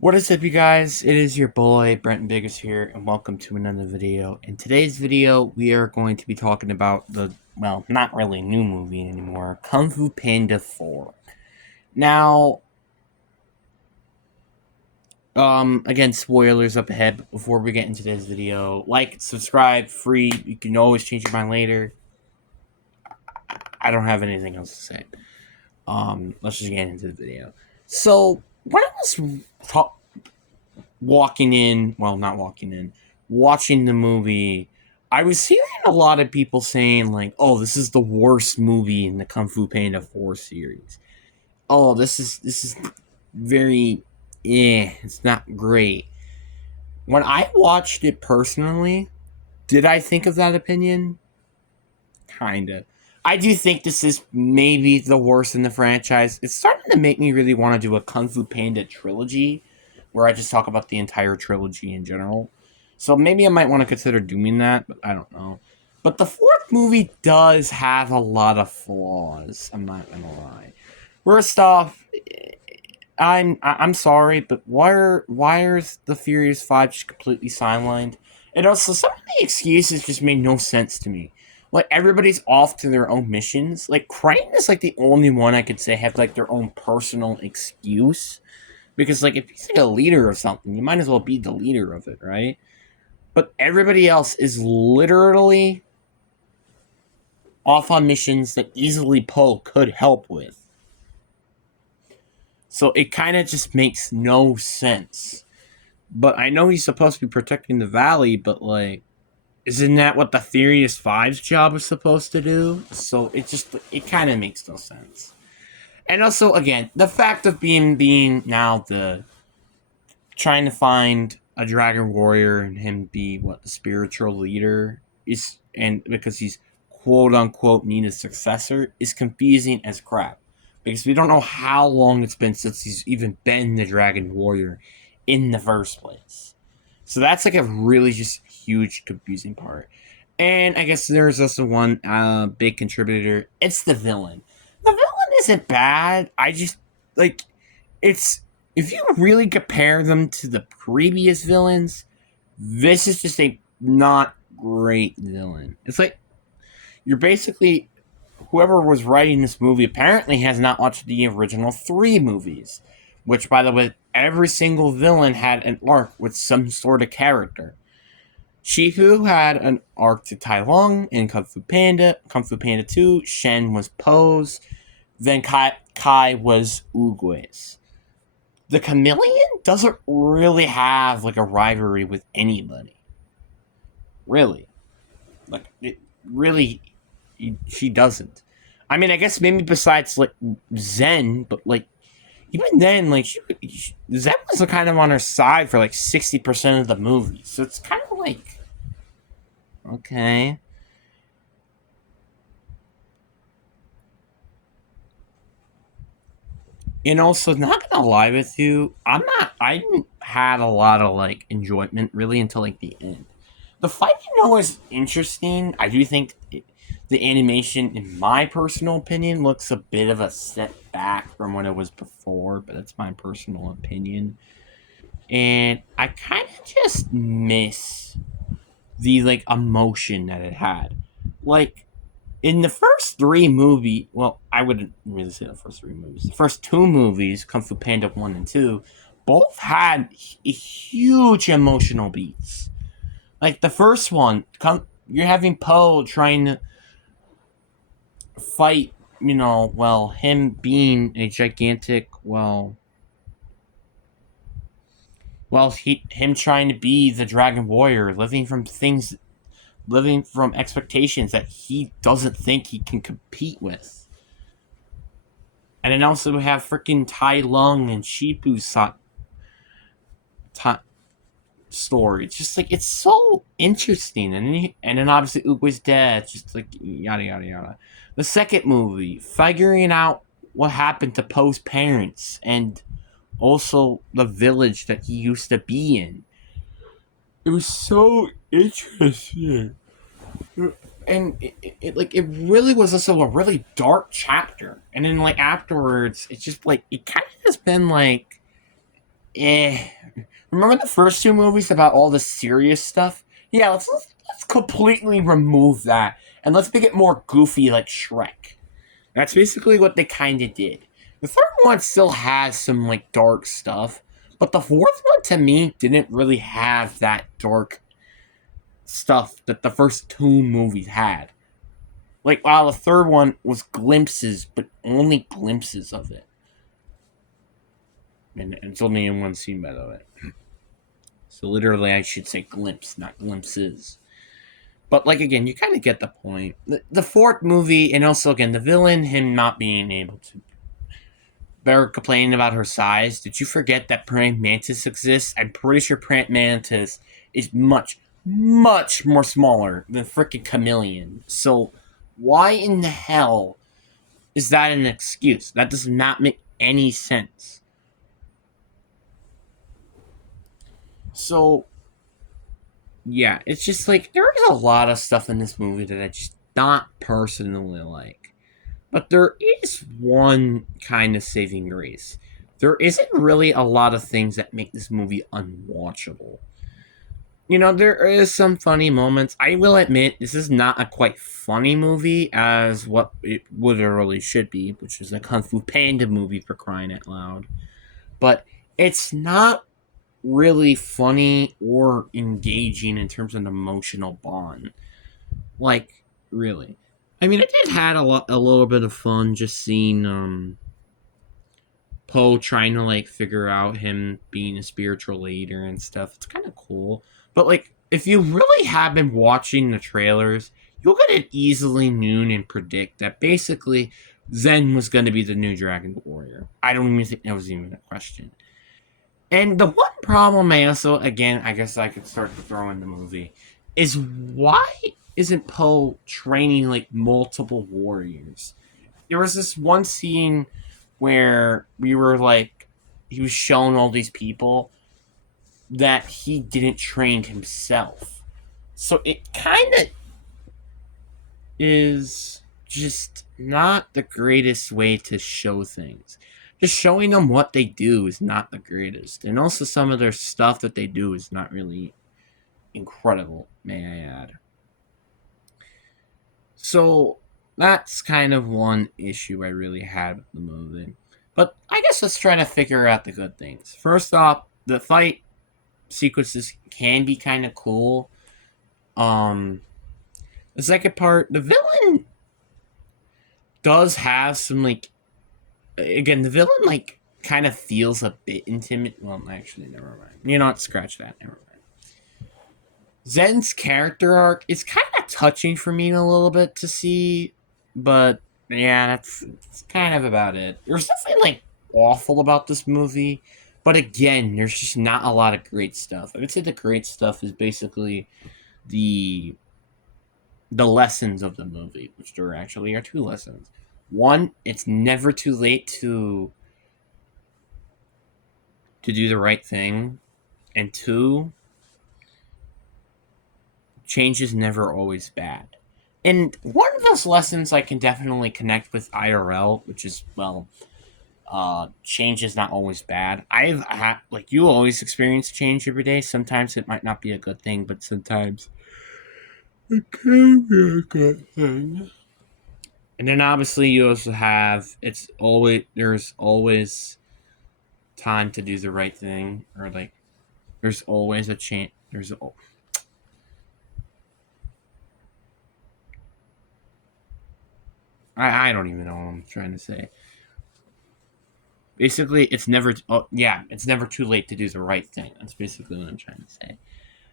What is up, you guys? It is your boy Brenton Biggers here, and welcome to another video. In today's video, we are going to be talking about not really new movie anymore, Kung Fu Panda 4. Now, again, spoilers up ahead. But before we get into this video, like, subscribe, free. You can always change your mind later. I don't have anything else to say. Let's just get into the video. So, when I was not walking in, watching the movie, I was hearing a lot of people saying, like, oh, this is the worst movie in the Kung Fu Panda 4 series. Oh, this is very it's not great. When I watched it personally, did I think of that opinion? Kinda. I do think this is maybe the worst in the franchise. It's starting to make me really want to do a Kung Fu Panda trilogy where I just talk about the entire trilogy in general. So maybe I might want to consider doing that, but I don't know. But the fourth movie does have a lot of flaws. I'm not gonna lie. First off, I'm sorry, but why is the Furious Five just completely sidelined? And also, some of the excuses just made no sense to me. Like, everybody's off to their own missions. Like, Crichton is like the only one I could say have like their own personal excuse, because like if he's like a leader or something, you might as well be the leader of it, right? But everybody else is literally off on missions that easily Poe could help with. So it kind of just makes no sense. But I know he's supposed to be protecting the valley, but like, isn't that what the Furious Five's job is supposed to do? So it kind of makes no sense. And also, again, the fact of being now the trying to find a dragon warrior and him be what the spiritual leader is, and because he's quote unquote Nina's successor, is confusing as crap, because we don't know how long it's been since he's even been the dragon warrior in the first place. So that's like a really just huge confusing part. And I guess there's also one big contributor. It's the villain. The villain isn't bad. I just like it's if you really compare them to the previous villains, this is just a not great villain. It's like you're basically whoever was writing this movie apparently has not watched the original three movies, which, by the way, every single villain had an arc with some sort of character. Shifu had an arc to Tai Lung in Kung Fu Panda 2. Shen was Poe's. Then Kai was Uguay's. The Chameleon doesn't really have like a rivalry with anybody. Really. Like, it really, she doesn't. I mean, I guess maybe besides like Zen, but like even then, like Zen was kind of on her side for like 60% of the movie, so it's kind of like okay. And also, not gonna lie with you, I didn't had a lot of like enjoyment really until like the end. The fight, is interesting. I do think the animation, in my personal opinion, looks a bit of a step back from what it was before, but that's my personal opinion. And I kind of just miss the like emotion that it had. Like in the first three movie, well, I wouldn't really say the first three movies. The first two movies, Kung Fu Panda 1 and 2, both had huge emotional beats. Like the first one, you're having Poe trying to fight, him being a gigantic, him trying to be the Dragon Warrior, living from expectations that he doesn't think he can compete with. And then also we have freaking Tai Lung and Shipu's story. It's just like it's so interesting, and then obviously Uguay's dead. It's just like yada yada yada. The second movie, figuring out what happened to Poe's parents and also the village that he used to be in. It was so interesting, and it really was also a really dark chapter. And then like afterwards, it's just like it kind of has been like eh. Remember the first two movies about all the serious stuff? Yeah, let's completely remove that and let's make it more goofy like Shrek. That's basically what they kind of did. The third one still has some like dark stuff, but the fourth one to me didn't really have that dark stuff that the first two movies had. Like, while the third one was glimpses, but only glimpses of it. And it's only in one scene, by the way. So literally, I should say glimpse, not glimpses. But like again, you kind of get the point. The fourth movie, and also again the villain, him not being able to. Bear complaining about her size. Did you forget that praying mantis exists? I'm pretty sure praying mantis is much, much more smaller than freaking chameleon. So why in the hell is that an excuse? That does not make any sense. So yeah, it's just like there is a lot of stuff in this movie that I just not personally like. But there is one kind of saving grace. There isn't really a lot of things that make this movie unwatchable. You know, there is some funny moments. I will admit, this is not a quite funny movie as what it literally should be, which is a Kung Fu Panda movie for crying out loud. But it's not really funny or engaging in terms of an emotional bond. Like, really. I mean, I did had a little bit of fun just seeing Poe trying to like figure out him being a spiritual leader and stuff. It's kind of cool. But like, if you really have been watching the trailers, you could easily knew and predict that basically Zen was going to be the new Dragon Warrior. I don't even think that was even a question. And the one problem I also, again, I guess I could start to throw in the movie, is why isn't Poe training like multiple warriors? There was this one scene where we were like, he was shown all these people that he didn't train himself. So it kind of is just not the greatest way to show things. Just showing them what they do is not the greatest. And also, some of their stuff that they do is not really incredible, may I add. So that's kind of one issue I really had with the movie. But I guess let's try to figure out the good things. First off, the fight sequences can be kind of cool. Um, the second part, the villain does have some like, again, the villain like kind of feels a bit intimate. Well, actually, never mind. You know what? Scratch that. Never mind. Zen's character arc is kind of touching for me a little bit to see, but yeah, that's kind of about it. There's nothing like awful about this movie, but again, there's just not a lot of great stuff. I would say the great stuff is basically the the lessons of the movie, which there actually are two lessons. One, it's never too late to do the right thing, and two, change is never always bad. And one of those lessons I can definitely connect with IRL, which is, well, change is not always bad. I've had, like, you always experience change every day. Sometimes it might not be a good thing, but sometimes it can be a good thing. And then obviously you also have, there's always time to do the right thing, or like, there's always a chance, I don't even know what I'm trying to say. Basically, it's never too late to do the right thing. That's basically what I'm trying to say.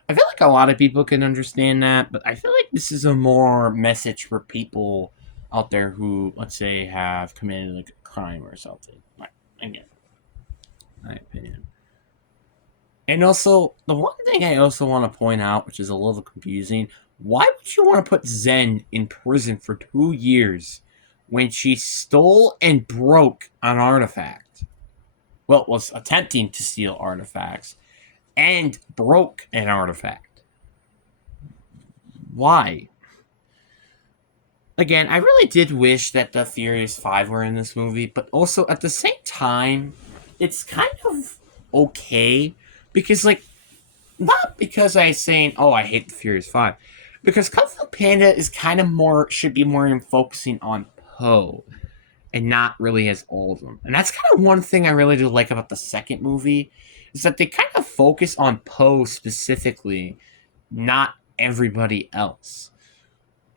I feel like a lot of people can understand that, but I feel like this is a more message for people out there who, let's say, have committed like a crime or something. Again, my opinion. And also, the one thing I also want to point out, which is a little confusing, why would you want to put Zen in prison for 2 years when she stole and broke an artifact? Well, was attempting to steal artifacts and broke an artifact. Why? Again, I really did wish that the Furious Five were in this movie, but also at the same time, it's kind of okay, because like not because I saying oh I hate the Furious Five, because Kung Fu Panda is kind of more should be more in focusing on Poe and not really as all of them. And that's kind of one thing I really do like about the second movie is that they kind of focus on Poe specifically, not everybody else.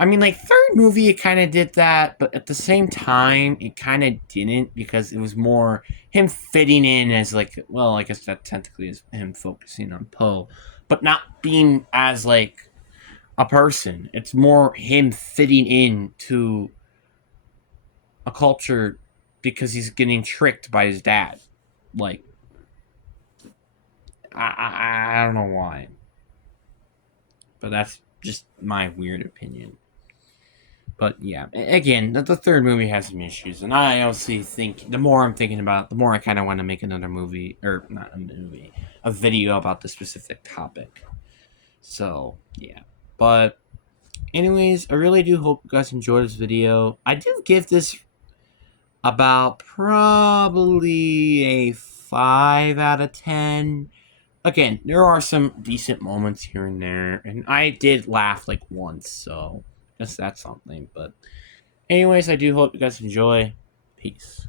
I mean, like third movie, it kind of did that, but at the same time, it kind of didn't because it was more him fitting in as like, well, I guess that technically is him focusing on Poe, but not being as like a person. It's more him fitting in to a culture because he's getting tricked by his dad. Like, I don't know why, but that's just my weird opinion. But yeah, again, the third movie has some issues, and I honestly think the more I'm thinking about it, the more I kind of want to make another movie, or not a movie, a video about the specific topic. So yeah, but anyways, I really do hope you guys enjoyed this video. I do give this about probably a 5 out of 10. Again, there are some decent moments here and there, and I did laugh like once, so I guess that's something. But anyways, I do hope you guys enjoy. Peace.